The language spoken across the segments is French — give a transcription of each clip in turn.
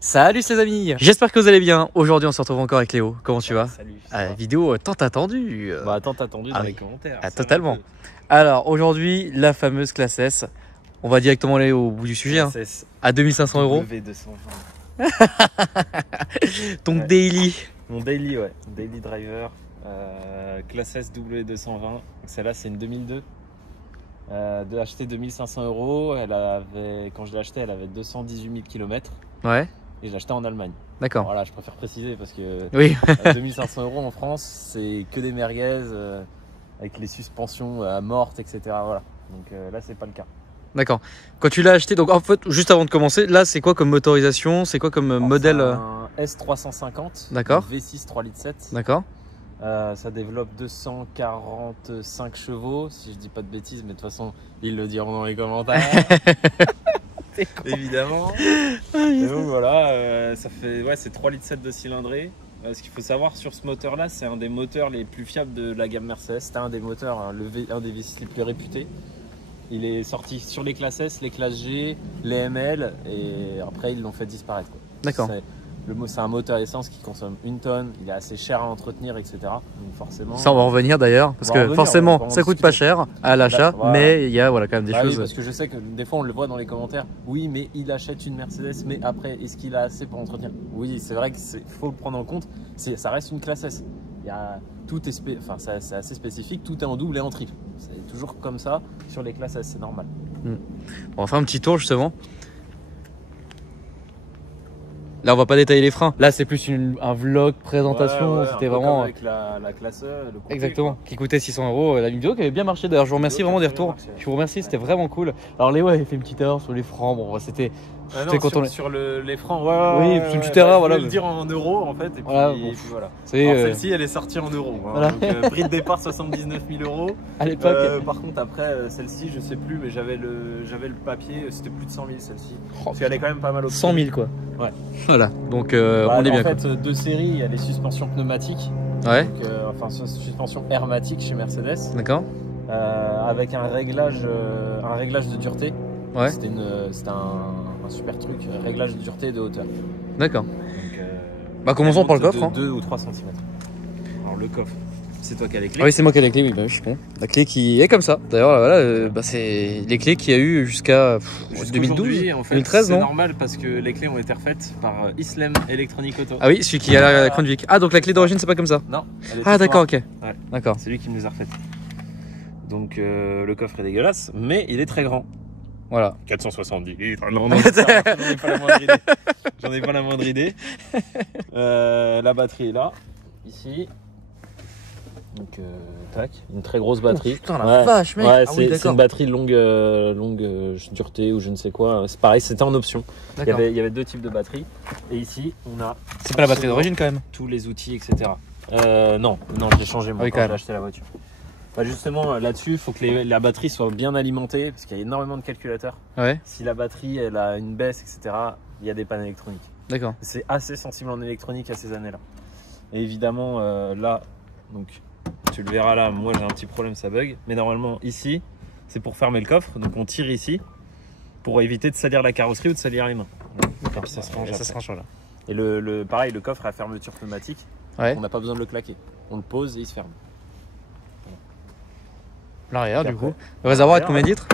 Salut les amis, j'espère que vous allez bien. Aujourd'hui on se retrouve encore avec Léo, comment tu vas? Salut. Vidéo tant attendue. Bah tant attendu dans oui. les commentaires. Totalement. Alors aujourd'hui la fameuse classe S. On va directement aller au bout du sujet. À 2500 €. W220. Ton daily. Mon daily, ouais. Daily driver. Classe S W220. Celle-là c'est une 2002. De acheter 2500 €. Elle avait, quand je l'ai achetée, elle avait 218 000 km. Ouais. Et je l'ai achetée en Allemagne. D'accord. Voilà, je préfère préciser parce que oui. 2500 € en France, c'est que des merguez avec les suspensions mortes, etc. Voilà. Donc là, c'est pas le cas. D'accord. Quand tu l'as acheté, donc en fait, juste avant de commencer, là c'est quoi comme motorisation? C'est quoi comme modèle? Un S350. D'accord. V6 3,7 litres. D'accord. Ça développe 245 chevaux, si je dis pas de bêtises, mais de toute façon, ils le diront dans les commentaires. Évidemment. Et donc voilà, ça fait, ouais, c'est 3,7 litres de cylindrée. Ce qu'il faut savoir sur ce moteur là, c'est un des moteurs les plus fiables de la gamme Mercedes. C'est un des moteurs, un des V6 les plus réputés. Il est sorti sur les classes S, les classes G, les ML, et après ils l'ont fait disparaître. D'accord. C'est un moteur essence qui consomme 1 tonne, il est assez cher à entretenir, etc. Donc forcément. Ça on va en revenir d'ailleurs, parce que forcément ça coûte pas cher à l'achat, voilà. Mais il y a voilà, quand même des choses. Oui, parce que je sais que des fois on le voit dans les commentaires. Oui, mais il achète une Mercedes, mais après, est-ce qu'il a assez pour entretenir? Oui, c'est vrai qu'il faut le prendre en compte. Ça reste une classe S. Il y a, tout est c'est assez spécifique, tout est en double et en triple. C'est toujours comme ça sur les classes S, c'est normal. On va faire un petit tour justement. Là on va pas détailler les freins. Là c'est plus un vlog présentation. C'était vraiment avec la classe E, le coupé, exactement, quoi. Qui coûtait 600 €. La vidéo qui avait bien marché d'ailleurs. Je vous remercie vraiment des retours. Je vous remercie, c'était vraiment cool. Alors Léo avait fait une petite erreur sur les freins. Bon c'était sur les freins. Oui, c'est une petite erreur. Voilà. Je voulais le dire en euros en fait. Et puis voilà. Celle-ci elle est sortie en euros. Hein, voilà. Donc, prix de départ 79 000 € à l'époque. Par contre après celle-ci je sais plus, mais j'avais le papier, c'était plus de 100 000 celle-ci. Parce qu'elle est quand même pas mal au prix. 100 000 quoi. Ouais. Voilà. Donc on est bien. En fait de série il y a les suspensions pneumatiques. Ouais. Donc, enfin suspension hermétique chez Mercedes. D'accord. Avec un réglage de dureté. Ouais. C'était un super truc, réglage de dureté et de hauteur. D'accord. Commençons par le coffre. De 2 ou 3 cm. Alors le coffre, c'est toi qui as les clés. Ah oui, c'est moi qui ai les clés, oui, je suis con. La clé qui est comme ça. D'ailleurs, voilà, c'est les clés qu'il y a eu jusqu'à 2012, en fait, 2013, non? C'est normal parce que les clés ont été refaites par Islem Electronic Auto. Ah oui, celui qui a la Crown Vic. Ah, donc la clé d'origine, c'est pas comme ça? Non. Ah, d'accord, ok. Ouais. D'accord. C'est lui qui me les a refaites. Donc le coffre est dégueulasse, mais il est très grand. Voilà. 470 litres. Non, j'en ai pas la moindre idée. J'en ai pas la moindre idée. La batterie est là, ici. Donc, tac, une très grosse batterie. Oh, putain, la vache, mec. Ouais, ah, c'est une batterie longue dureté ou je ne sais quoi. C'est pareil, c'était en option. Il y avait deux types de batteries. Et ici, on a. C'est pas la batterie d'origine quand même. Tous les outils, etc. Non, je l'ai changé moi quand j'ai acheté la voiture. Justement, là-dessus, il faut que la batterie soit bien alimentée parce qu'il y a énormément de calculateurs. Ouais. Si la batterie elle a une baisse, etc., il y a des pannes électroniques. D'accord. C'est assez sensible en électronique à ces années-là. Et évidemment, là, donc tu le verras là, moi j'ai un petit problème, ça bug. Mais normalement, ici, c'est pour fermer le coffre. Donc on tire ici pour éviter de salir la carrosserie ou de salir les mains. Et puis ça se range. Là. Et pareil, le coffre à fermeture pneumatique, on n'a pas besoin de le claquer. On le pose et il se ferme. L'arrière du coup. Le réservoir est de combien de litres?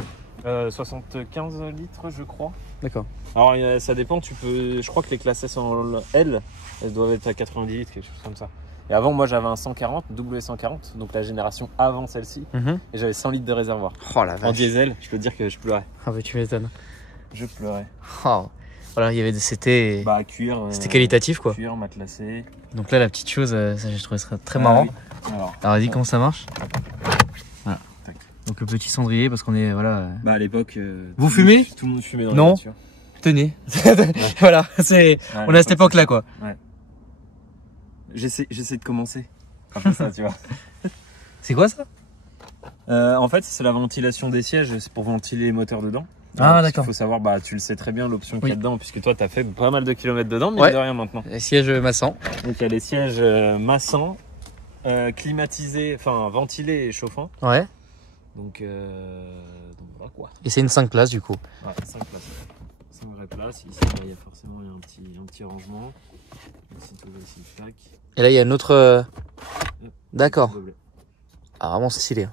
75 litres je crois. D'accord. Alors ça dépend, je crois que les classes S en L, elles doivent être à 90 litres, quelque chose comme ça. Et avant moi j'avais un 140, W140, donc la génération avant celle-ci, et j'avais 100 litres de réservoir. Oh la vache. En diesel, je peux te dire que je pleurais. Ah bah tu m'étonnes. Je pleurais. Oh. Voilà, c'était cuir. C'était qualitatif quoi. Cuir, matelassé. Donc là la petite chose, ça j'ai trouvé ça très marrant. Oui. Alors dis comment ça marche. Voilà. Donc le petit cendrier parce qu'on est voilà. À l'époque. Vous fumez? Tout le monde fumait dans la voiture. voiture. Tenez. Voilà, on est à cette époque là quoi. Ouais. J'essaie de commencer. Après ça, tu vois. C'est quoi ça? En fait, c'est la ventilation des sièges, c'est pour ventiler les moteurs dedans. Ah d'accord. Il faut savoir, tu le sais très bien l'option qu'il y a dedans, puisque toi tu as fait pas mal de kilomètres dedans, mais de rien maintenant. Les sièges massants. Donc il y a les sièges massants, climatisés, enfin ventilés et chauffants. Ouais. Donc voilà quoi. Et c'est une 5 places du coup. Ouais, 5 places. en vraie place. Ici, il y a forcément un petit rangement. Ici, tout ici, tac. Et là, il y a une autre. D'accord. Ah, vraiment, c'est stylé.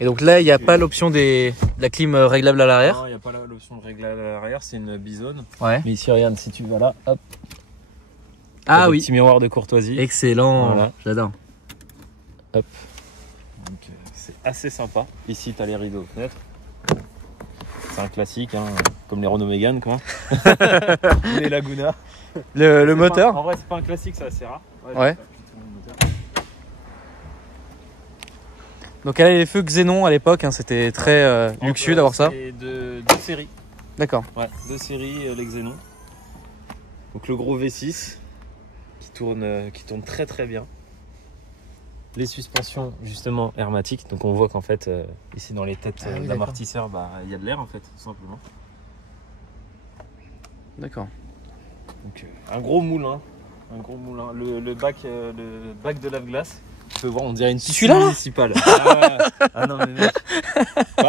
Et donc là, il n'y a pas l'option de la clim réglable à l'arrière. Non, il n'y a pas l'option réglable à l'arrière, c'est une bizone. Ouais. Mais ici, regarde, si tu vas là, hop. Ah oui. Petit miroir de courtoisie. Excellent. Voilà. J'adore. Hop. Donc c'est assez sympa. Ici, tu as les rideaux aux fenêtres. C'est un classique, hein, comme les Renault Mégane, quoi. Les Laguna. Le moteur. En vrai, c'est pas un classique, c'est assez rare. Ouais. Donc elle a les feux Xénon à l'époque, hein, c'était très luxueux d'avoir ça. C'est deux séries. D'accord. Ouais, 2 séries, les Xénon. Donc le gros V6 qui tourne très très bien. Les suspensions justement hermétiques. Donc on voit qu'en fait ici dans les têtes d'amortisseurs, il y a de l'air en fait, tout simplement. D'accord. Donc un gros moulin. Le bac de lave-glace. Tu peux voir, on dirait une piscine municipale. Ah non, mais mec.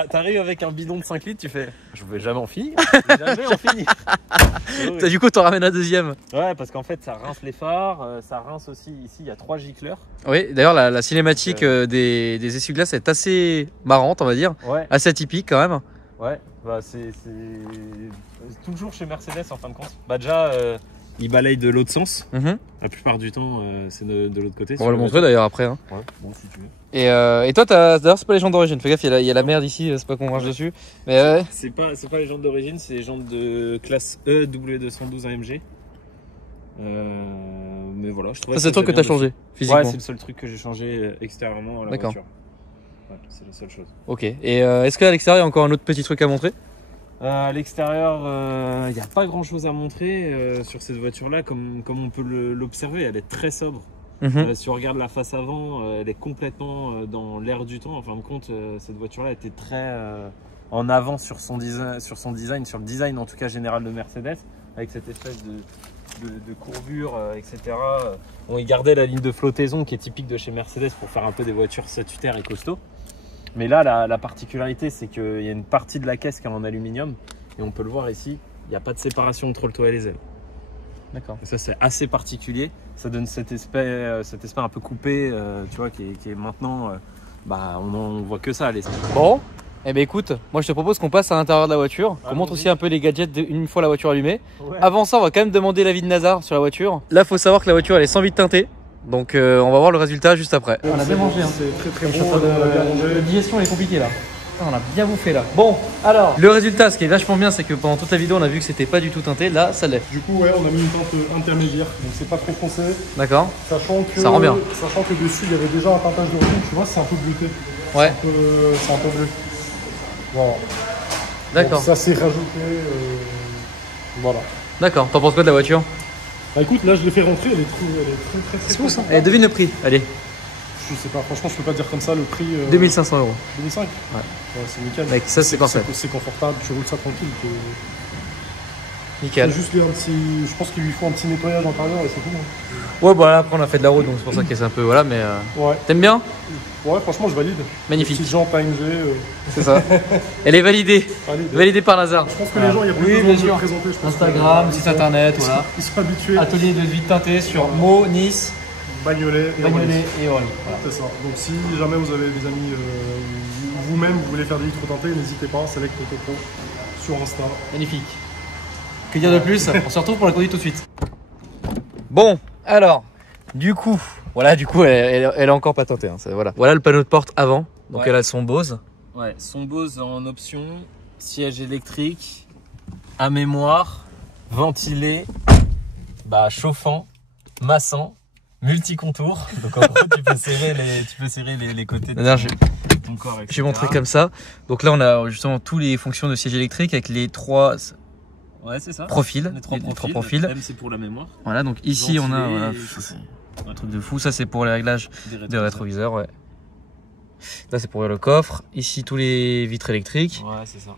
T'arrives avec un bidon de 5 litres, tu fais. Je vais jamais en finir. Jamais en finir. Du coup, t'en ramènes un deuxième. Ouais, parce qu'en fait, ça rince les phares. Ça rince aussi. Ici, il y a 3 gicleurs. Oui, d'ailleurs, la cinématique des essuie-glaces est assez marrante, on va dire. Ouais. Assez atypique quand même. Ouais, c'est toujours chez Mercedes en fin de compte. Déjà. Il balaye de l'autre sens. La plupart du temps, c'est de l'autre côté. On va le montrer d'ailleurs après. Hein. Ouais, bon, si tu veux. Et toi, d'ailleurs, c'est pas les jantes d'origine. Fais gaffe, il y a la merde ici, c'est pas qu'on range dessus. Mais c'est pas les jantes d'origine, c'est les jantes de classe E W212 AMG. Mais voilà, je trouve. Ça, c'est le truc que t'as changé physiquement. Ouais, c'est le seul truc que j'ai changé extérieurement à la voiture. Ouais, c'est la seule chose. Ok. Et est-ce qu'à l'extérieur, il y a encore un autre petit truc à montrer? À l'extérieur, il n'y a pas grand chose à montrer sur cette voiture-là, comme on peut l'observer, elle est très sobre. Si on regarde la face avant, elle est complètement dans l'air du temps. En fin de compte, cette voiture-là était très en avant sur son design, sur le design en tout cas général de Mercedes, avec cette espèce de courbure, etc. On y gardait la ligne de flottaison qui est typique de chez Mercedes pour faire un peu des voitures statutaires et costauds. Mais là, la particularité, c'est qu'il y a une partie de la caisse qui est en aluminium. Et on peut le voir ici, il n'y a pas de séparation entre le toit et les ailes. D'accord. Et ça, c'est assez particulier. Ça donne cet aspect un peu coupé, tu vois, qui est maintenant... on voit que ça à l'esprit. Bon, eh ben écoute, moi je te propose qu'on passe à l'intérieur de la voiture, qu'on montre aussi un peu les gadgets une fois la voiture allumée. Ouais. Avant ça, on va quand même demander l'avis de Nazar sur la voiture. Là, il faut savoir que la voiture, elle est sans vitre teintée. Donc on va voir le résultat juste après. On a bien mangé, hein. C'est très très bon. La digestion elle est compliquée là. On a bien bouffé là. Bon, alors le résultat, ce qui est vachement bien, c'est que pendant toute la vidéo, on a vu que c'était pas du tout teinté. Là, ça l'est. Du coup, ouais, on a mis une teinte intermédiaire, donc c'est pas trop foncé. D'accord. Sachant que ça rend bien. Sachant que dessus, il y avait déjà un teintage d'origine. Tu vois, c'est un peu bleuté. Ouais. C'est un peu bleu. Voilà. D'accord. Ça s'est rajouté. Voilà. D'accord. T'en penses quoi de la voiture? Bah écoute, là je l'ai fait rentrer, elle est très smooth. Et devine le prix, allez. Je sais pas, franchement je peux pas dire comme ça le prix. 2500 €. 2005. Ouais. C'est nickel. Mec, ça c'est parfait. C'est confortable, tu roules ça tranquille. Nickel. Juste lui un petit. Je pense qu'il lui faut un petit nettoyage intérieur et c'est tout. Hein. Ouais, bah là après on a fait de la route donc c'est pour ça que c'est un peu. Voilà, mais. Ouais. T'aimes bien? Ouais, franchement je valide. Magnifique. Petite jante AMG. C'est ça. Elle est validée. Validée par Nazar. Je pense que les gens, il y a plus besoin de le présenter. Je pense Instagram, site internet, voilà. Ils sont habitués. Atelier de vitre teintée sur Meaux, Nice, Bagnolet et Orly. Voilà. C'est ça. Donc si jamais vous avez des amis, vous-même, vous voulez faire des vitres teintées, n'hésitez pas, Select Auto Pro sur Insta. Magnifique. Que dire de plus? On se retrouve pour la conduite tout de suite. Bon, alors, du coup, elle est encore pas teintée. Hein, voilà le panneau de porte avant. Donc elle a son Bose. Ouais, son Bose en option, siège électrique, à mémoire, ventilé, chauffant, massant, multi-contour. Donc en gros, tu peux serrer les côtés de ton corps, etc. Je vais montrer comme ça. Donc là, on a justement toutes les fonctions de siège électrique avec les 3 profils. Les trois profils. M, c'est pour la mémoire. Voilà, donc ici, on a un truc de fou. Ça, c'est pour les réglages des rétroviseurs. Ouais. Là, c'est pour le coffre. Ici, tous les vitres électriques. Ouais, c'est ça.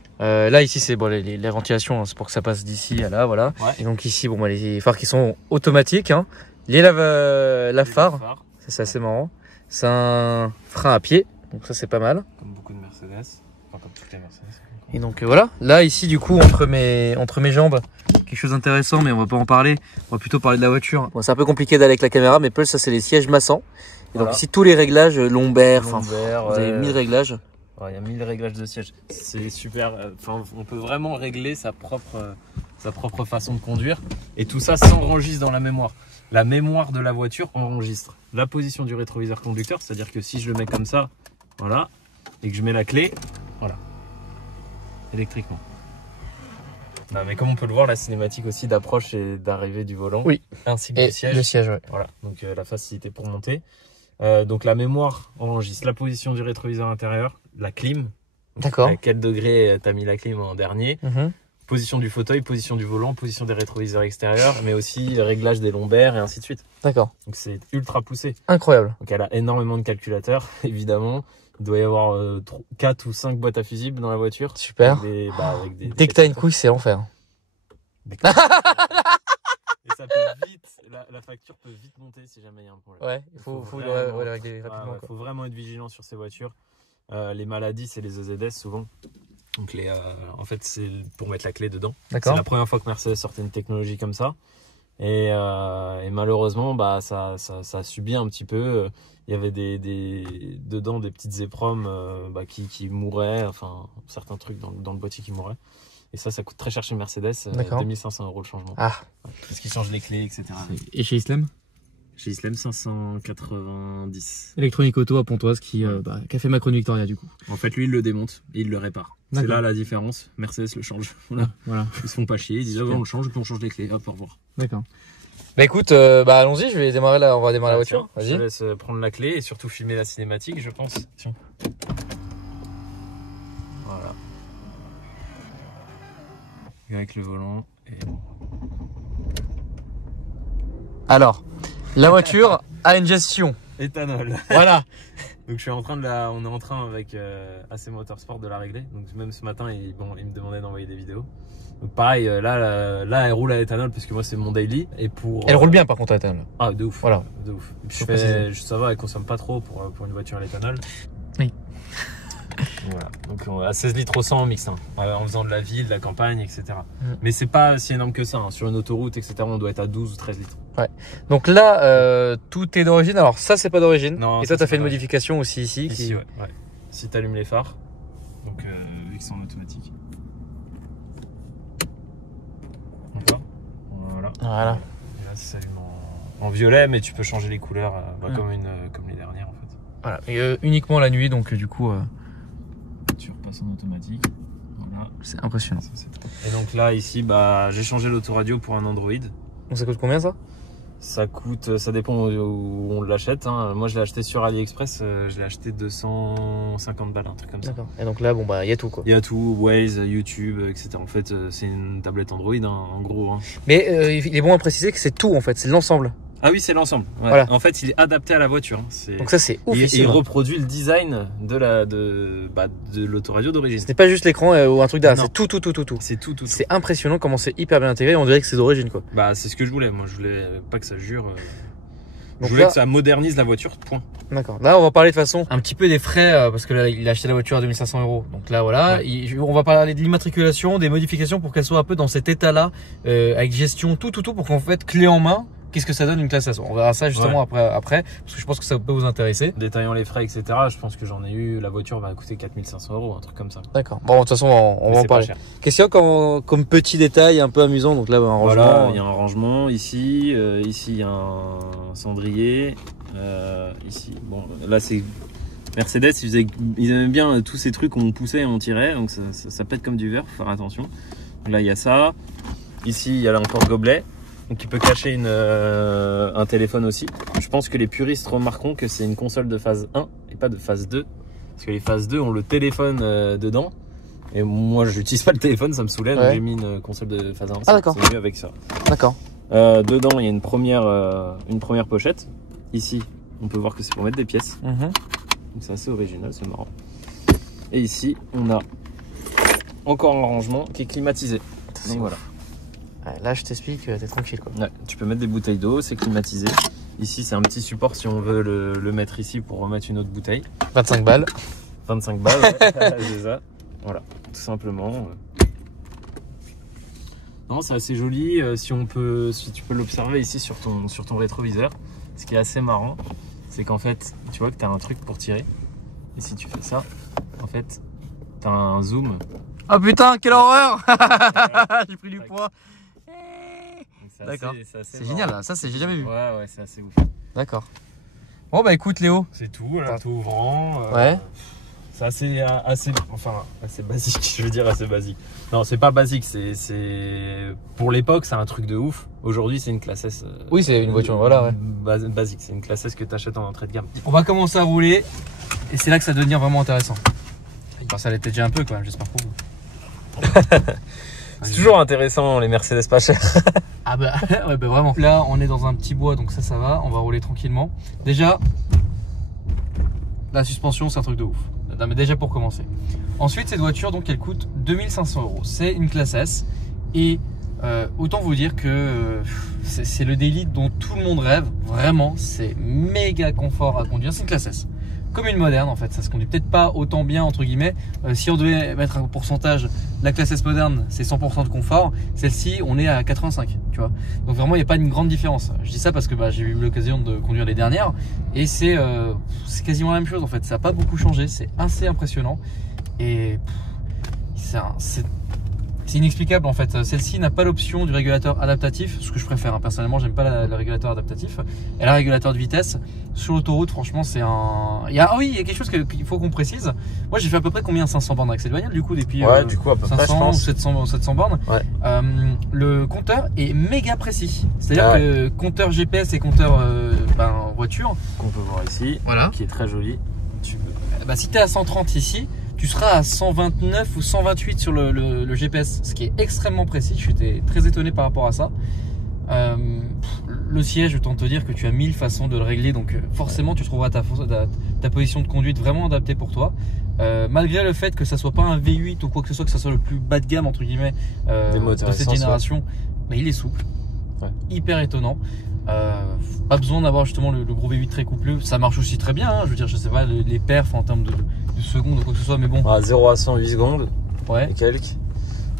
Là, ici, c'est les ventilations. Hein, c'est pour que ça passe d'ici à là. Voilà. Ouais. Et donc ici, les phares qui sont automatiques. Hein. Les lave-phares. C'est assez marrant. C'est un frein à pied. Donc ça, c'est pas mal. Comme beaucoup de Mercedes. Enfin, comme toutes les Mercedes. Et donc voilà, là ici du coup entre mes jambes, quelque chose d'intéressant mais on va pas en parler, on va plutôt parler de la voiture. Bon, c'est un peu compliqué d'aller avec la caméra mais ça c'est les sièges massants. Et Voilà. donc ici tous les réglages lombaires, enfin Lombaire, vous avez 1000 réglages. Il y a 1000 réglages de siège. C'est super, enfin on peut vraiment régler sa propre façon de conduire et tout ça s'enregistre dans la mémoire. La mémoire de la voiture enregistre la position du rétroviseur conducteur, c'est-à-dire que si je le mets comme ça, voilà, et que je mets la clé, voilà, électriquement. Non, mais comme on peut le voir, la cinématique aussi d'approche et d'arrivée du volant, Oui. ainsi que Et du siège. le siège, ouais. Voilà, donc la facilité pour monter. Donc la mémoire enregistre la position du rétroviseur intérieur, la clim. D'accord. À quel degré tu as mis la clim en dernier. Mhm. Position du fauteuil, position du volant, position des rétroviseurs extérieurs, mais aussi réglage des lombaires et ainsi de suite. D'accord. Donc c'est ultra poussé. Incroyable. Donc elle a énormément de calculateurs, évidemment. Il doit y avoir 4 ou 5 boîtes à fusibles dans la voiture. Super. Avec des Dès que t'as une couille, c'est l'enfer. Et ça peut vite, la facture peut vite monter si jamais il y a un problème. Ouais, il faut vraiment- le régler rapidement. Il faut vraiment être vigilant sur ces voitures. Les maladies, c'est les EZS souvent. Donc en fait, c'est pour mettre la clé dedans. C'est D'accord. la première fois que Mercedes sortait une technologie comme ça. Et malheureusement, bah, ça a subi un petit peu. Il y avait dedans des petites épromes qui mouraient, enfin certains trucs dans le boîtier qui mouraient. Et ça coûte très cher chez Mercedes, 2500 € le changement. Ah. Parce qu'ils changent les clés, etc. Et chez Islam? Chez Islam, 590. Électronique Auto à Pontoise qui a fait Macron Victoria du coup. En fait, lui, il le démonte et il le répare. C'est là la différence. Mercedes le change. Voilà. Ils se font pas chier. Ils disent, on le change, puis on change les clés. Hop, au revoir. D'accord. Bah écoute, allons-y, on va démarrer la voiture. Je te laisse prendre la clé et surtout filmer la cinématique, je pense. Tiens. Voilà. Avec le volant. Alors, la voiture a une gestion. Éthanol. Voilà. Donc on est en train avec AC Motorsport de la régler. Donc même ce matin, il me demandait d'envoyer des vidéos. Donc pareil, là elle roule à l'éthanol parce que moi c'est mon daily. Et elle roule bien par contre à l'éthanol. Ah de ouf. Voilà. De ouf. Et puis ça va, elle consomme pas trop pour une voiture à l'éthanol. Oui. Voilà. Donc à 16 litres au 100 en mix, en faisant de la ville, de la campagne, etc. Mais c'est pas si énorme que ça. Sur une autoroute, etc. On doit être à 12 ou 13 litres. Ouais. Donc là, tout est d'origine. Alors ça, c'est pas d'origine. Non, et toi, tu as fait une modification aussi ici. Ici, ouais. Si tu allumes les phares, donc vu que c'est en automatique. D'accord. Voilà. Voilà. Et là, ça s'allume en violet, mais tu peux changer les couleurs comme les dernières en fait. Voilà. Et uniquement la nuit, donc du coup. Tu repasses en automatique. Voilà. C'est impressionnant. Et donc là, ici, j'ai changé l'autoradio pour un Android. Donc ça coûte combien ça? Ça dépend où on l'achète. Moi, je l'ai acheté sur AliExpress. Je l'ai acheté 250 balles, un truc comme ça. D'accord. Et donc là, il y a tout quoi. Il y a tout, Waze, YouTube, etc. En fait, c'est une tablette Android, en gros. Mais il est bon à préciser que c'est tout en fait, c'est l'ensemble. Ah oui, c'est l'ensemble. Ouais. Voilà. En fait, il est adapté à la voiture. Donc ça, c'est ouf. Il reproduit le design de l'autoradio d'origine. Ce n'est pas juste l'écran ou un truc derrière, c'est tout. C'est tout. C'est impressionnant comment c'est hyper bien intégré. On dirait que c'est d'origine quoi. C'est ce que je voulais. Moi, je voulais pas que ça jure. Donc je voulais que ça modernise la voiture. Point. D'accord. Là, on va parler de façon un petit peu des frais parce que là, il a acheté la voiture à 2500 €. Donc là, voilà. Ouais. On va parler de l'immatriculation, des modifications pour qu'elle soit un peu dans cet état-là, avec gestion, tout pour qu'en fait, clé en main. Qu'est-ce que ça donne une classe A? On verra ça justement après, parce que je pense que ça peut vous intéresser. Détaillant les frais, etc. Je pense que j'en ai eu. La voiture va coûter 4500 €, un truc comme ça. D'accord. Bon, de toute façon, on va en parler. Question comme petit détail un peu amusant. Donc là, un rangement. Voilà, il y a un rangement ici. Ici, il y a un cendrier. Ici, bon, là c'est Mercedes. Ils aimaient bien tous ces trucs qu'on poussait et on tirait. Donc ça pète comme du verre. Faut faire attention. Donc là, il y a ça. Ici, il y a un porte-gobelet. Donc il peut cacher un téléphone aussi. Je pense que les puristes remarqueront que c'est une console de phase 1 et pas de phase 2. Parce que les phases 2 ont le téléphone dedans. Et moi je n'utilise pas le téléphone, ça me saoulait. Donc j'ai mis une console de phase 1. Ah d'accord. C'est mieux avec ça. D'accord. Dedans il y a une première pochette. Ici on peut voir que c'est pour mettre des pièces. Donc c'est assez original, c'est marrant. Et ici on a encore un rangement qui est climatisé. Donc voilà. Là, je t'explique, t'es tranquille quoi. Ouais, tu peux mettre des bouteilles d'eau, c'est climatisé. Ici, c'est un petit support si on veut le mettre ici pour remettre une autre bouteille. 25 balles. 25 balles, ouais. C'est ça. Voilà, tout simplement. Non, c'est assez joli. Si tu peux l'observer ici sur ton rétroviseur, ce qui est assez marrant, c'est qu'en fait, tu vois que tu as un truc pour tirer. Et si tu fais ça, en fait, tu as un zoom. Ah putain, quelle horreur. J'ai pris du poids. D'accord. C'est génial, là. Ça c'est j'ai jamais vu. Ouais, c'est assez ouf. D'accord. Bon bah écoute Léo. C'est tout, là, tout ouvrant. Ouais. C'est assez basique, je veux dire assez basique. Non, c'est pas basique, pour l'époque, c'est un truc de ouf. Aujourd'hui, c'est une classe S. Oui, c'est une voiture, voilà, ouais. Basique, c'est une classe S que tu achètes en entrée de gamme. On va commencer à rouler et c'est là que ça va devenir vraiment intéressant. Enfin, ça l'était déjà un peu quand même, j'espère pour vous. C'est toujours intéressant les Mercedes pas chères. Ah bah, ouais, bah vraiment. Là, on est dans un petit bois, donc ça va. On va rouler tranquillement. Déjà, la suspension, c'est un truc de ouf. Non, mais déjà pour commencer. Ensuite, cette voiture, donc, elle coûte 2500 €. C'est une classe S. Et autant vous dire que c'est le daily dont tout le monde rêve. Vraiment, c'est méga confort à conduire. C'est une classe S. Comme une moderne en fait, ça se conduit peut-être pas autant bien entre guillemets. Si on devait mettre un pourcentage, la classe S moderne c'est 100% de confort, celle-ci on est à 85, tu vois. Donc vraiment il n'y a pas une grande différence. Je dis ça parce que j'ai eu l'occasion de conduire les dernières et c'est quasiment la même chose en fait. Ça n'a pas beaucoup changé, c'est assez impressionnant et c'est inexplicable en fait. Celle-ci n'a pas l'option du régulateur adaptatif, ce que je préfère. Hein. Personnellement, j'aime pas le régulateur adaptatif. Elle a un régulateur de vitesse. Sur l'autoroute, franchement, c'est un. Il y a quelque chose qu'il faut qu'on précise. Moi, j'ai fait à peu près combien 500 bornes avec cette bagnole du coup depuis. Ouais, du coup à peu 500 près, je pense. ou 700 bornes. Ouais. Le compteur est méga précis. C'est-à-dire que compteur GPS et compteur voiture. Qu'on peut voir ici. Voilà. Qui est très joli. Si tu es à 130 ici. Tu seras à 129 ou 128 sur le GPS, ce qui est extrêmement précis. Je suis très étonné par rapport à ça. Le siège, autant te dire que tu as 1000 façons de le régler, donc forcément tu trouveras ta position de conduite vraiment adaptée pour toi. Malgré le fait que ça soit pas un V8 ou quoi que ce soit, que ça soit le plus bas de gamme entre guillemets de cette génération, mais il est souple, hyper étonnant. Pas besoin d'avoir justement le gros V8 très coupleux, ça marche aussi très bien. Hein. Je veux dire, je sais pas les perfs en termes de secondes ou quoi que ce soit, mais bon. 0 à 100 8 secondes. Ouais. Et quelques.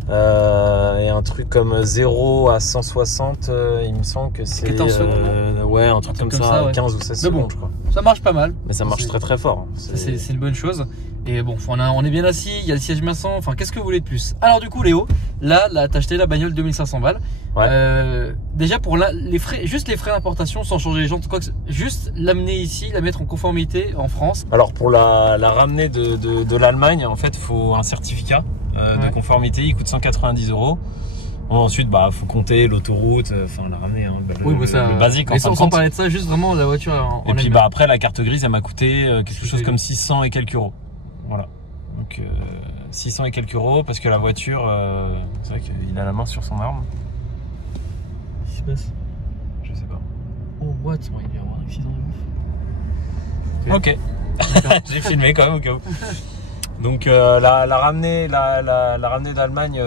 Et un truc comme 0 à 160, il me semble que c'est. 14 secondes. Ouais, un truc comme ça, 15 ou 16 secondes, je crois. Ça marche pas mal. Mais ça marche très très fort. C'est une bonne chose. Et bon, on est bien assis, il y a le siège maçon, enfin qu'est-ce que vous voulez de plus? Alors du coup Léo, là t'as acheté la bagnole 2500 balles. Ouais. Déjà pour les frais, juste les frais d'importation sans changer les jantes, juste l'amener ici, la mettre en conformité en France. Alors pour la ramener de l'Allemagne, en fait il faut un certificat de conformité, il coûte 190 €. Bon, ensuite faut compter l'autoroute, la ramener, hein, le basique. Mais sans parler de ça, juste vraiment la voiture en et puis après la carte grise elle m'a coûté quelque chose comme 600 et quelques euros. Voilà, donc 600 et quelques euros parce que la voiture, c'est vrai qu'il a la main sur son arme. Qu'est-ce qui se passe? Je sais pas. Oh what? Il va y avoir un accident de ouf. Ok. J'ai filmé quand même au cas où. Donc la ramener d'Allemagne,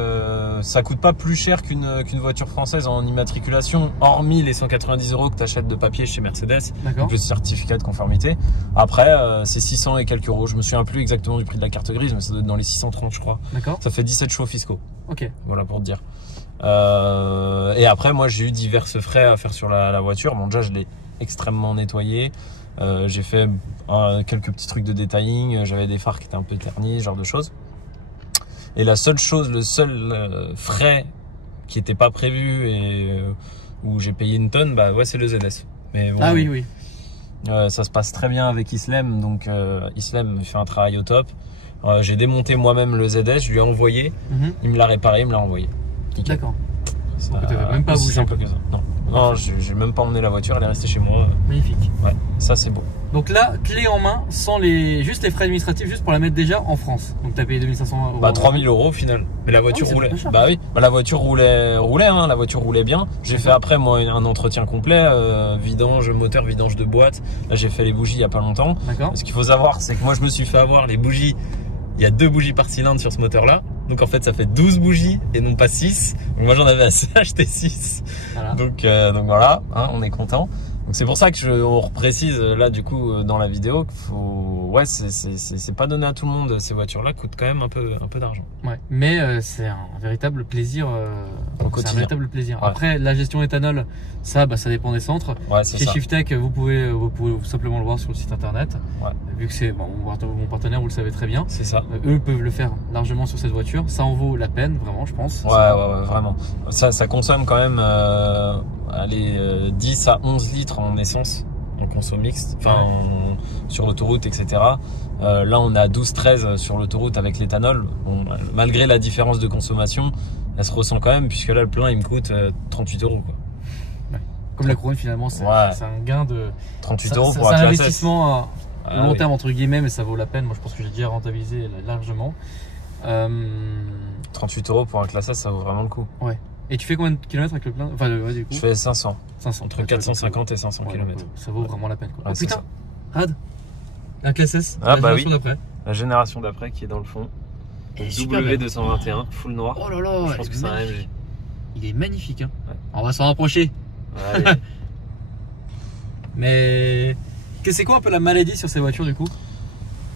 ça coûte pas plus cher qu'une voiture française en immatriculation, hormis les 190 € que tu achètes de papier chez Mercedes, donc le certificat de conformité. Après, c'est 600 et quelques euros. Je me souviens plus exactement du prix de la carte grise, mais ça doit être dans les 630, je crois. D'accord. Ça fait 17 chevaux fiscaux. Ok. Voilà pour te dire. Et après, moi, j'ai eu divers frais à faire sur la voiture. Bon, déjà, je l'ai extrêmement nettoyé. J'ai fait quelques petits trucs de detailing, j'avais des phares qui étaient un peu ternis, ce genre de choses. Et le seul frais qui n'était pas prévu et où j'ai payé une tonne, c'est le ZS. Mais bon, oui. Ça se passe très bien avec Islem, donc Islem fait un travail au top. J'ai démonté moi-même le ZS, je lui ai envoyé, il me l'a réparé, il me l'a envoyé. D'accord. Donc tu n'avais même pas bougé. Non, j'ai même pas emmené la voiture, elle est restée chez moi. Magnifique. Ouais, ça c'est beau. Donc là, clé en main, sans juste les frais administratifs, juste pour la mettre déjà en France. Donc tu as payé 2500 €. 3000 € au final. Mais la voiture roulait. La voiture roulait, hein, la voiture roulait bien. J'ai fait après moi un entretien complet, vidange moteur, vidange de boîte. Là j'ai fait les bougies il y a pas longtemps. D'accord. Ce qu'il faut savoir, c'est que moi je me suis fait avoir les bougies. Il y a 2 bougies par cylindre sur ce moteur là. Donc en fait ça fait 12 bougies et non pas 6. Donc moi j'en avais assez acheté 6. Voilà. Donc voilà, hein, on est content. Donc c'est pour ça que on reprécise là du coup dans la vidéo qu'il faut, ouais, c'est pas donné à tout le monde. Ces voitures-là coûtent quand même un peu d'argent. Ouais, mais c'est un véritable plaisir. Au quotidien. Un véritable plaisir. Ouais. Après, la gestion éthanol, ça dépend des centres. Ouais, c'est Chez ça. Shiftech, vous pouvez simplement le voir sur le site internet. Ouais. Vu que c'est mon partenaire, vous le savez très bien. C'est ça. Eux peuvent le faire largement sur cette voiture. Ça en vaut la peine, vraiment, je pense. Ouais, vraiment. Ça consomme quand même 10 à 11 litres en essence, en conso mixte, enfin sur l'autoroute, etc. Là, on est à 12-13 sur l'autoroute avec l'éthanol. Bon, malgré la différence de consommation, elle se ressent quand même, puisque là, le plein, il me coûte 38 €. Quoi. Comme la couronne, finalement, c'est un gain de. 38 € pour C'est la un classe S. investissement à long oui. terme, entre guillemets, mais ça vaut la peine. Moi, je pense que j'ai déjà rentabilisé largement. 38 € pour un classe S, ça vaut vraiment le coup. Ouais. Et tu fais combien de kilomètres avec le plein? Enfin, du coup Je fais 500. 500. Entre 450 et 500 km. Ça vaut vraiment la peine. Quoi. Ouais, Oh c'est putain, ça. Rad, la classe S, Ah, la bah génération d'après. La génération d'après qui est dans le fond. Elle est super belle. W221, full noir. Oh là là, Je pense que c'est un MG. Il est magnifique. Hein. Ouais. On va s'en rapprocher. Allez. Mais c'est quoi un peu la maladie sur ces voitures du coup?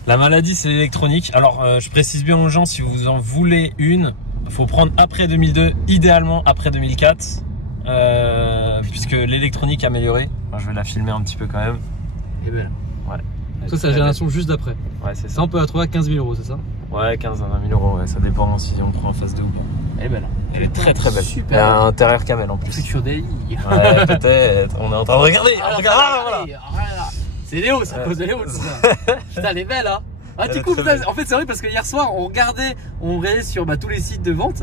La maladie, c'est l'électronique. Alors, je précise bien aux gens, si vous en voulez une, il faut prendre après 2002, idéalement après 2004, puisque l'électronique est améliorée. Enfin, je vais la filmer un petit peu quand même. Elle est belle. Ouais. Ça, c'est la génération juste d'après. Ouais, c'est Ça, ça. on peut la trouver à 15 000 €, c'est ça? Ouais, 15 à 20 000 €, ouais, ça dépend si on prend en face 2 ou pas. Elle est belle. Elle est très très belle. Super. Elle a un intérieur camel en plus. Future Daily. Ouais, peut-être. On est en train de regarder. Ah, Regarde, voilà. C'est Léo, ça cause de Léo tout ça. Putain, elle est belle, hein. Ah, Elle du est coup, très putain, belle. en fait, c'est vrai parce que hier soir, on regardait sur tous les sites de vente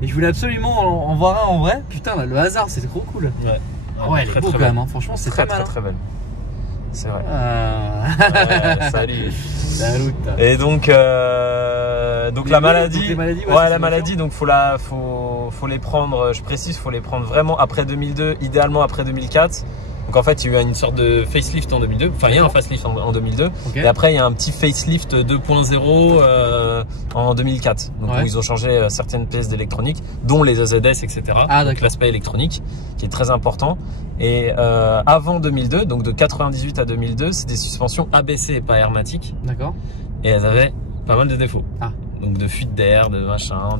et je voulais absolument en voir un en vrai. Putain, là, le hasard, c'est trop cool. Ouais. Ah ouais, elle est Très, beau très quand même, belle. hein. Franchement, c'est Très pas mal. très très belle. C'est vrai. Ouais, Salut. Salut. Et donc la maladie, donc les maladies, ouais, ouais, c'est la sûr. maladie, donc faut les prendre. Je précise, faut les prendre vraiment après 2002, idéalement après 2004. Donc en fait, il y a eu une sorte de facelift en 2002. Enfin, il y a un facelift en 2002. Ok. Et après, il y a un petit facelift 2.0 en 2004. Donc Ouais. où ils ont changé certaines pièces d'électronique, dont les AZS, etc. Ah, donc d'accord. l'aspect électronique, qui est très important. Et avant 2002, donc de 98 à 2002, c'est des suspensions ABC et pas hermétiques. D'accord. Et elles avaient pas mal de défauts. Ah. Donc de fuite d'air, de machin,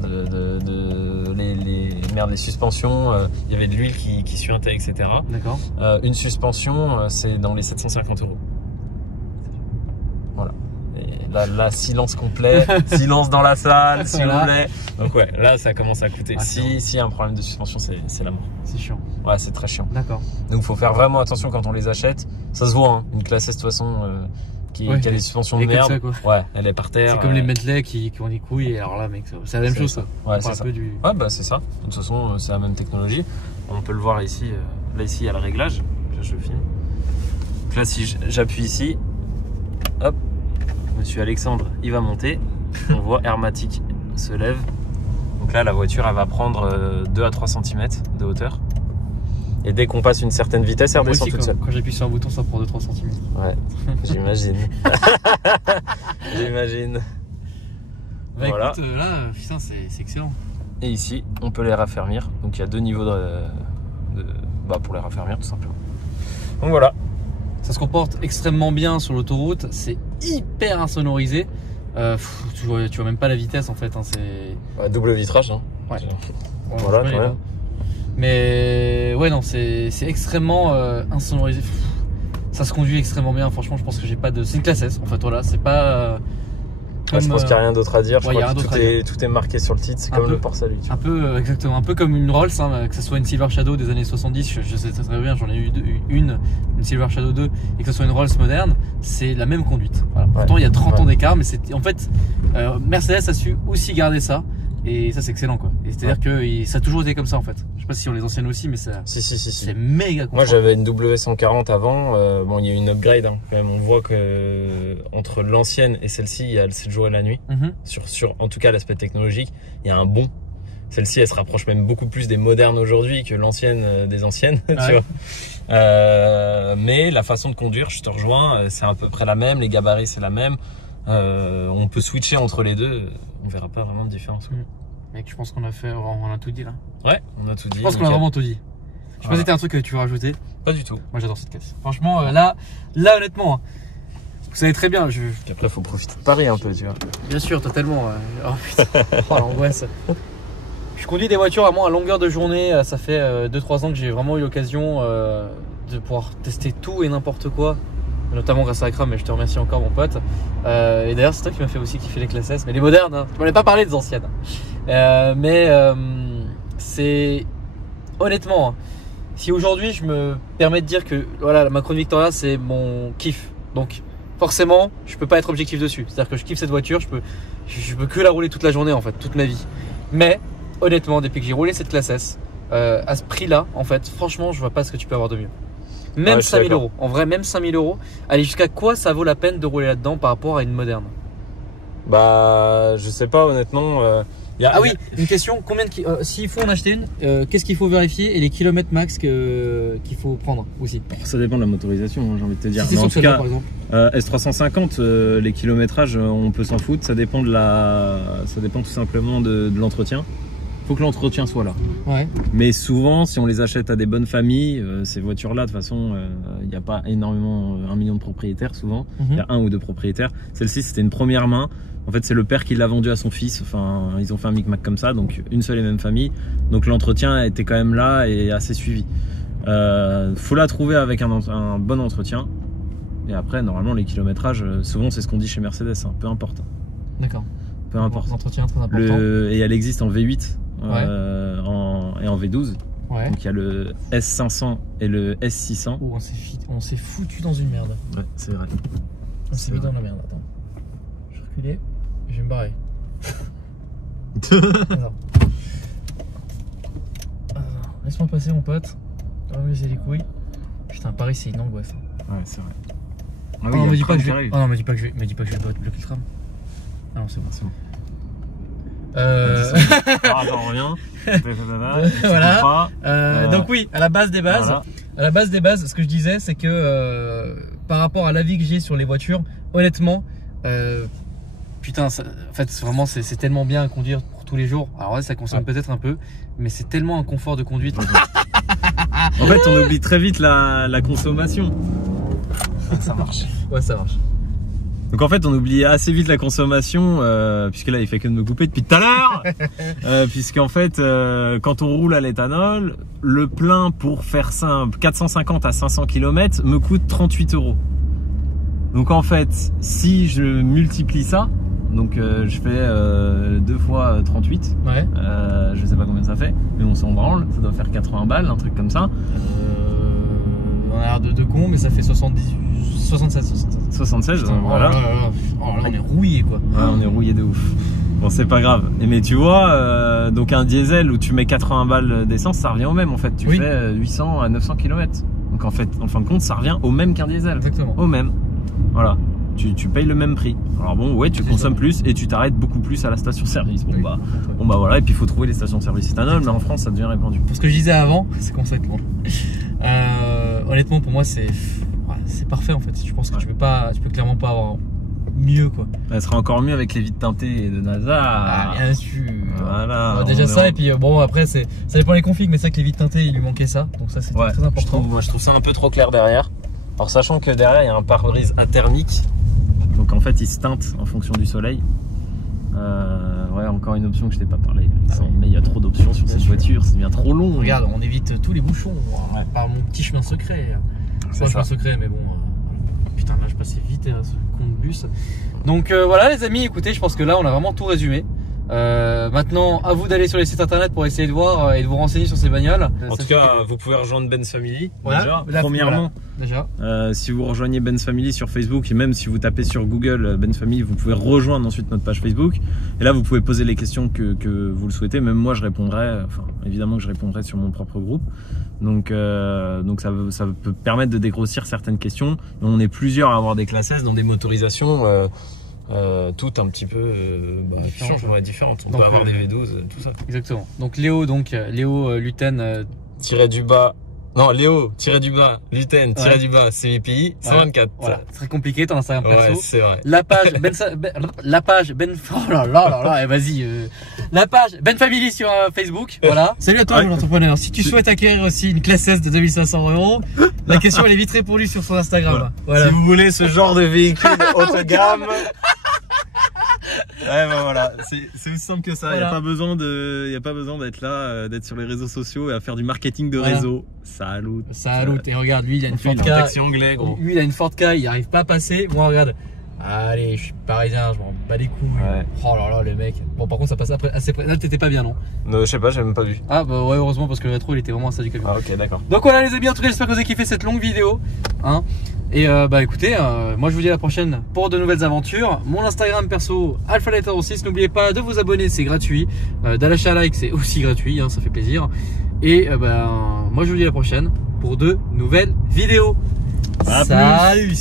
les suspensions, il y avait de l'huile qui suintait, etc. D'accord. Une suspension, c'est dans les 750 €. Voilà. Et là, silence complet, silence dans la salle, s'il Voilà. vous plaît. Donc ouais, là, ça commence à coûter. Ah, c'est Si il y a un problème de suspension, c'est la mort. C'est chiant. Ouais, c'est très chiant. D'accord. Donc faut faire vraiment attention quand on les achète. Ça se voit, hein, une classe S de toute façon qui Ouais, a des suspensions de elle est comme merde. ça, quoi. Ouais, elle est par terre. C'est comme les Bentley qui ont des couilles. Et alors là, mec, c'est la même C'est chose. ça. Quoi. Ouais, On parle c'est un ça. peu du. Ouais, bah c'est ça. De toute façon, c'est la même technologie. On peut le voir ici. Là, ici, il y a le réglage. Là, je filme. Donc là, si j'appuie ici, hop, monsieur Alexandre, il va monter. On voit Airmatic se lève. Donc là, la voiture, elle va prendre 2 à 3 cm de hauteur. Et dès qu'on passe une certaine vitesse, elle Moi redescend aussi, toute seule. quand j'appuie sur un bouton, ça prend 2-3 cm. Ouais, j'imagine. J'imagine. Bah Voilà. écoute, là, putain, c'est excellent. Et ici, on peut les raffermir. Donc il y a 2 niveaux pour les raffermir tout simplement. Donc voilà. Ça se comporte extrêmement bien sur l'autoroute. C'est hyper insonorisé. Tu vois même pas la vitesse en fait. Hein, c'est. Double vitrage. Hein. Ouais. Voilà, je sais pas, ouais. les gars. Mais ouais, non, c'est extrêmement insonorisé. Ça se conduit extrêmement bien. Franchement, je pense que j'ai pas de. C'est une classe S en fait. Voilà, c'est pas. Je pense qu'il n'y a rien d'autre à dire. Je ouais, y a crois rien que d'autre à tout est marqué sur le titre. C'est Un comme peu. le Porsche lui. Un peu, exactement, un peu comme une Rolls, hein, que ce soit une Silver Shadow des années 70, je sais très bien, j'en ai eu une Silver Shadow 2, et que ce soit une Rolls moderne, c'est la même conduite. Voilà. Ouais. Pourtant, il y a 30 ans Ouais. d'écart, mais c'est en fait, Mercedes a su aussi garder ça, et ça, c'est excellent, quoi. Et c'est-à-dire que ça a toujours été comme ça, en fait. Je sais pas si on les anciennes aussi, mais c'est Si. méga confort. Moi j'avais une W140 avant. Bon, il y a eu une upgrade. Hein, quand même. On voit que entre l'ancienne et celle-ci, il y a le 7 jours et la nuit. Mhm. Sur en tout cas l'aspect technologique, il y a un bond. Celle-ci, elle se rapproche même beaucoup plus des modernes aujourd'hui que l'ancienne des anciennes, tu Ouais. vois. Mais la façon de conduire, je te rejoins, c'est à peu près la même, les gabarits c'est la même. On peut switcher entre les deux, on verra pas vraiment de différence. Quoi. Mec, je pense qu'on a tout dit là. Ouais, on a tout dit. Je pense qu'on a nickel. vraiment tout dit. Je sais pas Voilà. si t'as un truc que tu veux rajouter. Pas du tout. Moi j'adore cette caisse. Franchement, là honnêtement, hein, vous savez très bien. Puis après, faut profiter de Paris un peu, tu vois. Bien sûr, totalement. Oh putain, oh, l'angoisse. Je conduis des voitures vraiment à longueur de journée. Ça fait 2-3 ans que j'ai vraiment eu l'occasion de pouvoir tester tout et n'importe quoi. Notamment grâce à Akram, mais je te remercie encore, mon pote. Et d'ailleurs, c'est toi qui m'a fait aussi kiffer les classes S, mais les modernes. Hein. Tu m'en as pas parlé des anciennes. C'est honnêtement, hein, si aujourd'hui je me permets de dire que voilà, la Crown Victoria c'est mon kiff, donc forcément je peux pas être objectif dessus. C'est-à-dire que je kiffe cette voiture, je peux que la rouler toute la journée en fait, toute ma vie. Mais honnêtement, depuis que j'ai roulé cette classe S, à ce prix-là, en fait, franchement, je vois pas ce que tu peux avoir de mieux. Même Ouais, 5000 euros. En vrai, même 5000 euros. Allez, jusqu'à quoi ça vaut la peine de rouler là-dedans par rapport à une moderne? Bah, je sais pas, honnêtement. Ah oui, une question, combien de s'il faut en acheter une, qu'est-ce qu'il faut vérifier et les kilomètres max qu'il faut prendre aussi? Ça dépend de la motorisation, hein, j'ai envie de te dire. Si c'est Mais en sur tout cas, par exemple. S350, les kilométrages, on peut s'en foutre. Ça dépend tout simplement de l'entretien. Faut que l'entretien soit là. Ouais. Mais souvent, si on les achète à des bonnes familles, ces voitures-là, de toute façon, il n'y a pas énormément, 1 million de propriétaires souvent. Il y a 1 ou 2 propriétaires. Celle-ci, c'était une première main. En fait, c'est le père qui l'a vendu à son fils. Enfin, ils ont fait un micmac comme ça, donc une seule et même famille. Donc l'entretien était quand même là et assez suivi. Faut la trouver avec un bon entretien. Et après, normalement, les kilométrages, souvent, c'est ce qu'on dit chez Mercedes, hein, peu importe. D'accord. Peu importe. L'entretien très important. Et elle existe en V8 Ouais. et en V12. Ouais. Donc il y a le S500 et le S600. Oh, on s'est foutu dans une merde. Ouais, c'est vrai. On s'est mis dans la merde. Attends. Je vais reculer et je vais me barrer. Attends. Laisse-moi passer, mon pote. On va me laisser les couilles. Putain, Paris, c'est une angoisse. Ouais, c'est vrai. Ah Oh, non, me dis pas que je vais. Oh non, me dis pas que je vais bloquer le tram. Ah non, c'est bon. C'est bon. Euh... Attends, on revient. Voilà. Donc oui, à la base des bases, Voilà. à la base des bases, ce que je disais, c'est que par rapport à l'avis que j'ai sur les voitures, honnêtement, putain, en fait, vraiment, c'est tellement bien à conduire pour tous les jours. Alors là, ça consomme peut-être un peu, mais c'est tellement un confort de conduite. En fait, on oublie très vite la consommation. Ça marche. Ouais, ça marche. Donc en fait, on oublie assez vite la consommation, puisque là, il fait que de me couper depuis tout à l'heure. Puisqu'en fait, quand on roule à l'éthanol, le plein pour faire simple, 450 à 500 km me coûte 38 €. Donc en fait, si je multiplie ça, donc je fais 2 fois 38, Ouais. je sais pas combien ça fait, mais on s'en branle, ça doit faire 80 balles, un truc comme ça. On a l'air de con, mais ça fait 76. 76, Putain, voilà. Oh là, on est rouillé quoi. Ouais, on est rouillé de ouf. Bon, c'est pas grave. Mais tu vois, donc un diesel où tu mets 80 balles d'essence, ça revient au même en fait. Tu fais 800 à 900 km. Donc en fait, en fin de compte, ça revient au même qu'un diesel. Exactement. Au même. Voilà. Tu payes le même prix. Alors bon, ouais, tu consommes plus et tu t'arrêtes beaucoup plus à la station-service. Bon, bon bah voilà. Et puis il faut trouver les stations-service éthanol, mais en France, ça devient répandu. Pour ce que je disais avant, c'est comme ça que honnêtement, pour moi, c'est parfait en fait. Je pense que tu peux clairement pas avoir mieux quoi. Elle sera encore mieux avec les vitres teintées de NASA. Ah, bien sûr. Voilà. Déjà ça, et puis bon, après, ça dépend des configs, mais c'est vrai que les vitres teintées, il lui manquait ça. Donc ça, c'était très important. Moi, je trouve ça un peu trop clair derrière. Alors, sachant que derrière, il y a un pare-brise inthermique. Donc, en fait, il se teinte en fonction du soleil. Ouais, encore une option que je t'ai pas parlé. Mais il y a trop d'options sur cette voiture, ça devient trop long. Regarde, on évite tous les bouchons par mon petit chemin secret. C'est pas chemin secret, mais bon. Putain, là, je passais vite à ce con de bus. Donc voilà, les amis, écoutez, je pense que là, on a vraiment tout résumé. Maintenant, à vous d'aller sur les sites internet pour essayer de voir et de vous renseigner sur ces bagnoles. En tout cas, vous pouvez rejoindre Benz Family. Voilà, déjà, premièrement, déjà. Si vous rejoignez Benz Family sur Facebook et même si vous tapez sur Google Benz Family, vous pouvez rejoindre ensuite notre page Facebook. Et là, vous pouvez poser les questions que vous le souhaitez. Même moi, je répondrai. Enfin, évidemment que je répondrai sur mon propre groupe. Donc ça peut permettre de dégrossir certaines questions. On est plusieurs à avoir des classes S dans des motorisations. Toutes un petit peu différentes. On peut avoir des V12, tout ça. Exactement. Donc Léo Luten tiré du bas Non, Léo, tiré du bas, Luten, tiré du bas, CVPI, 124. Voilà, c'est très compliqué ton Instagram perso. Ouais, c'est vrai. La page oh là là là, vas-y. La page Ben Family sur Facebook. Voilà. Salut à toi, mon entrepreneur. Si tu souhaites acquérir aussi une classe S de 2500 €, la question elle est vite répondue sur son Instagram. Voilà. Si vous voulez ce genre de véhicule haut de gamme. Ouais, bah voilà, c'est aussi simple que ça. Il Voilà. n'y a pas besoin d'être là, d'être sur les réseaux sociaux et à faire du marketing de réseau. Salut. Salut. Et regarde, lui il a une Ford K. Taxi anglais, gros. Lui il a une Ford K, il arrive pas à passer. Moi regarde. Allez, je suis parisien, je m'en bats les couilles. Ouais. Oh là là, le mec. Bon, par contre, ça passe après assez près. Là, t'étais pas bien, non? Je sais pas, j'ai même pas vu. Ah, bah ouais, heureusement, parce que le rétro il était vraiment à ça du camion. Ah, ok, d'accord. Donc voilà, les amis, en tout cas, j'espère que vous avez kiffé cette longue vidéo. Hein. Et bah écoutez, moi je vous dis à la prochaine pour de nouvelles aventures. Mon Instagram perso, AlphaLetter6. N'oubliez pas de vous abonner, c'est gratuit. D'aller à like, c'est aussi gratuit, hein, ça fait plaisir. Et moi je vous dis à la prochaine pour de nouvelles vidéos. Salut.